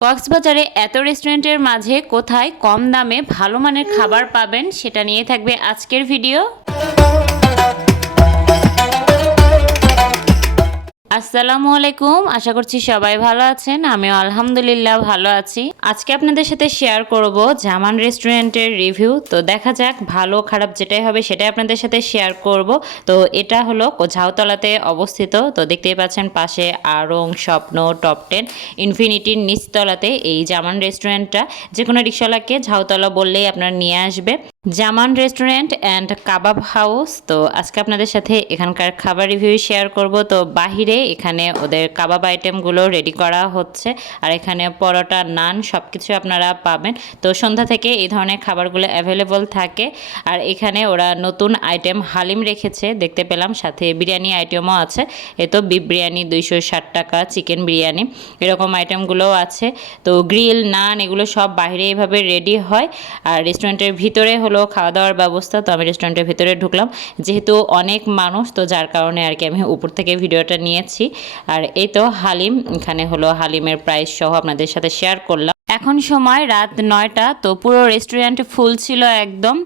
কক্সবাজারে এত রেস্টুরেন্টের মাঝে কোথায় কম দামে ভালো মানের খাবার পাবেন সেটা নিয়ে থাকবে আজকের ভিডিও আসসালামু আলাইকুম। আশা করছি সবাই ভালো আছেন। আমিও আলহামদুলিল্লাহ ভালো আছি। আজকে আপনাদের সাথে শেয়ার করব জামান রেস্টুরেন্টের রিভিউ তো দেখা যাক ভালো খারাপ যেটাই হবে সেটাই আপনাদের সাথে শেয়ার করব। তো এটা হলো ঝাউতলাতে অবস্থিত। তো দেখতেই পাচ্ছেন পাশে আরং স্বপ্ন টপ টেন ইনফিনিটির নিচতলাতে এই জামান রেস্টুরেন্টটা যে কোনো রিক্সাওয়ালাকে ঝাউতলা বললেই আপনার নিয়ে আসবে। Zaman restaurant and kebab house. তো আজকে আপনাদের সাথে এখানকার খাবার রিভিউ শেয়ার করব। তো বাহিরে এখানে ওদের কাবাব আইটেমগুলো রেডি করা হচ্ছে। আর এখানে পরোটা, নান সব কিছু আপনারা পাবেন। তো সন্ধ্যা থেকে এই ধরনের খাবারগুলো অ্যাভেলেবল থাকে। আর এখানে ওরা নতুন আইটেম হালিম রেখেছে, দেখতে পেলাম। সাথে বিরিয়ানি আইটেমও আছে। এ তো বিফ বিরিয়ানি, দুইশো ষাট টাকা চিকেন বিরিয়ানি, এরকম আইটেমগুলোও আছে। তো গ্রিল নান এগুলো সব বাইরে এভাবে রেডি হয়। আর রেস্টুরেন্টের ভিতরে হলো খাওয়া দাওয়ার ব্যবস্থা, তো আমি রেস্টুরেন্টের ভিতরে ঢুকলাম। যেহেতু অনেক মানুষ, তো যার কারণে আর কি আমি উপর থেকে ভিডিওটা নিয়েছি। আর এই তো হালিম, এখানে হলো হালিমের প্রাইস সহ আপনাদের সাথে শেয়ার করলাম। এখন সময় রাত নয়টা, তো পুরো রেস্টুরেন্ট ফুল ছিল একদম।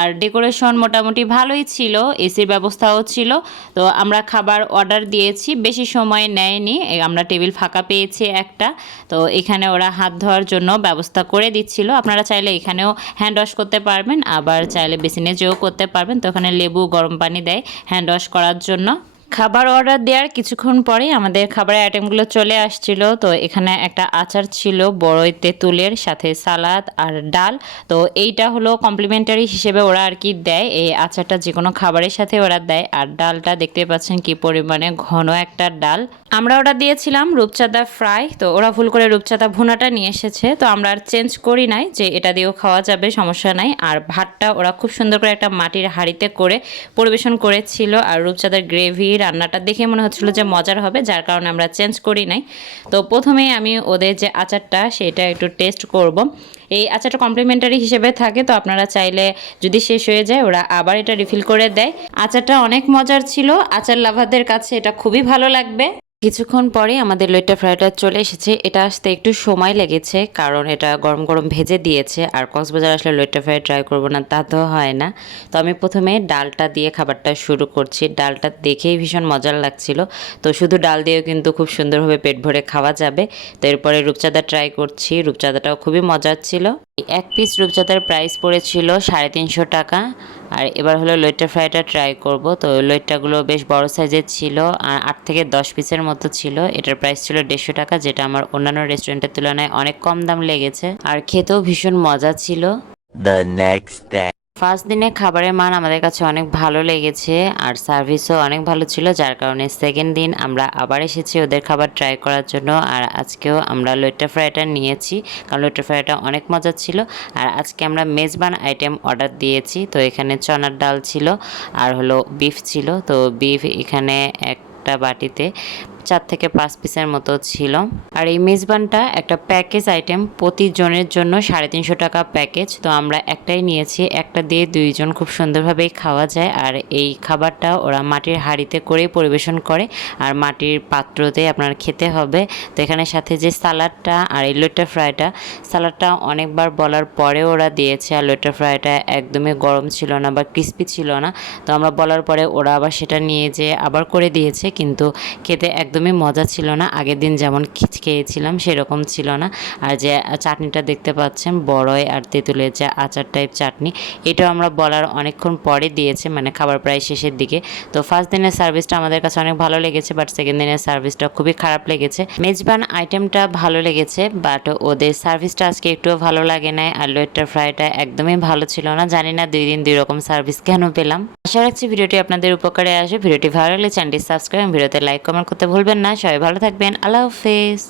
আর ডেকোরেশন মোটামুটি ভালোই ছিল এসির ব্যবস্থাও ছিল। তো আমরা খাবার অর্ডার দিয়েছি, বেশি সময় নেয়নি আমরা টেবিল ফাঁকা পেয়েছি একটা। তো এখানে ওরা হাত ধোয়ার জন্য ব্যবস্থা করে দিচ্ছিল। আপনারা চাইলে এখানেও হ্যান্ড ওয়াশ করতে পারবেন, আবার চাইলে বেসিনে যেও করতে পারবেন। তো ওখানে লেবু, গরম পানি দেয় হ্যান্ড ওয়াশ করার জন্য। খাবার অর্ডার দেওয়ার কিছুক্ষণ পরেই আমাদের খাবারের আইটেমগুলো চলে আসছিল। তো এখানে একটা আচার ছিল, বড়ই তেঁতুলের, সাথে সালাদ আর ডাল। তো এইটা হলো কমপ্লিমেন্টারি হিসেবে ওরা আর কি দেয়। এই আচারটা যে কোনো খাবারের সাথে ওরা দেয়। আর ডালটা দেখতে পাচ্ছেন কি পরিমাণে ঘন একটা ডাল। আমরা অর্ডার দিয়েছিলাম রূপচাঁদা ফ্রাই তো ওরা ভুল করে রূপচাঁদা ভুনাটা নিয়ে এসেছে। তো আমরা আর চেঞ্জ করি নাই যে এটা দিয়েও খাওয়া যাবে, সমস্যা নাই। আর ভাতটা ওরা খুব সুন্দর করে একটা মাটির হাঁড়িতে করে পরিবেশন করেছিল। আর রূপচাঁদার গ্রেভি রান্নাটা দেখে মনে হচ্ছিল যে মজার হবে, যার কারণে আমরা চেঞ্জ করি নাই। তো প্রথমেই আমি ওদের যে আচারটা, সেটা একটু টেস্ট করব। এই আচারটা কমপ্লিমেন্টারি হিসেবে থাকে, তো আপনারা চাইলে যদি শেষ হয়ে যায়, ওরা আবার এটা রিফিল করে দেয়। আচারটা অনেক মজার ছিল আচার লাভাদের কাছে এটা খুবই ভালো লাগবে। কিছুক্ষণ পরে আমাদের লইট্টা ফ্রাইটা চলে এসেছে। এটা আসতে একটু সময় লেগেছে, কারণ এটা গরম গরম ভেজে দিয়েছে। আর কক্সবাজার আসলে লইট্টা ফ্রাই ট্রাই করব না, তা তো হয় না। তো আমি প্রথমে ডালটা দিয়ে খাবারটা শুরু করছি। ডালটা দেখেই ভীষণ মজার লাগছিল। তো শুধু ডাল দিয়েও কিন্তু খুব সুন্দরভাবে পেট ভরে খাওয়া যাবে। তো এরপরে রূপচাঁদা ট্রাই করছি। রূপচাঁদাটাও খুবই মজার ছিল। এক পিস রূপচাঁদার প্রাইস পড়েছিল সাড়ে তিনশো টাকা। আর এবার হলো লইট্টা ফ্রাইটা ট্রাই করব। তো লইট্টাগুলো বেশ বড় সাইজের ছিল আর আট থেকে দশ পিসের মতো ছিল। এটার প্রাইস ছিল দেড়শো টাকা যেটা আমার অন্যান্য রেস্টুরেন্টের তুলনায় অনেক কম দাম লেগেছে। আর খেতেও ভীষণ মজা ছিল. ফার্স্ট দিনে খাবারের মান আমাদের কাছে অনেক ভালো লেগেছে আর সার্ভিসও অনেক ভালো ছিল যার কারণে সেকেন্ড দিন আমরা আবার এসেছি ওদের খাবার ট্রাই করার জন্য আর আজকেও আমরা লইট্টা ফ্রাইটা নিয়েছি কারণ লইট্টা ফ্রাইটা অনেক মজা ছিল। আর আজকে আমরা মেজবান আইটেম অর্ডার দিয়েছি তো এখানে চনার ডাল ছিল আর হলো বিফ ছিল। তো বিফ এখানে একটা বাটিতে চার থেকে পাঁচ পিসের মতো ছিল। আর এই মেজবানটা একটা প্যাকেজ আইটেম প্রতিজনের জন্য সাড়ে তিনশো টাকা প্যাকেজ। তো আমরা একটাই নিয়েছি, একটা দিয়ে দুইজন খুব সুন্দরভাবেই খাওয়া যায়। আর এই খাবারটা ওরা মাটির হাঁড়িতে করেই পরিবেশন করে। আর মাটির পাত্রতে আপনার খেতে হবে। তো এখানে সাথে যে সালাডটা আর এই লোটা ফ্রাইটা, সালাডটা অনেকবার বলার পরে ওরা দিয়েছে। আর লোটা ফ্রাইটা একদমই গরম ছিল না বা ক্রিস্পি ছিল না। তো আমরা বলার পরে ওরা আবার সেটা নিয়ে যে আবার করে দিয়েছে। কিন্তু খেতে একদমই মজা ছিল না। আগের দিন যেমন খিচ খেয়েছিলাম সেরকম ছিল না। আর যে চাটনিটা দেখতে পাচ্ছেন, বড়ই আর তেঁতুলের যে আচার টাইপ চাটনি, এটাও আমরা বলার অনেকক্ষণ পরে দিয়েছে মানে খাবার প্রায় শেষের দিকে। তো ফার্স্ট দিনের সার্ভিসটা আমাদের কাছে অনেক ভালো লেগেছে বাট সেকেন্ড দিনের সার্ভিসটা খুবই খারাপ লেগেছে। মেজবান আইটেমটা ভালো লেগেছে বাট ওদের সার্ভিসটা আজকে একটুও ভালো লাগে নাই। আর লোয়েটটা ফ্রাইটা একদমই ভালো ছিল না। জানি না দুই দিন দুই রকম সার্ভিস কেন পেলাম। আশা রাখছি ভিডিওটি আপনাদের উপকারে আসবে। ভিডিওটি ভালো লাগলে চ্যানেলটি সাবস্ক্রাইব ভিডিওতে লাইক কমেন্ট করতে ভুলবেন না। সবাই ভালো থাকবেন। আল্লাহ হাফেজ।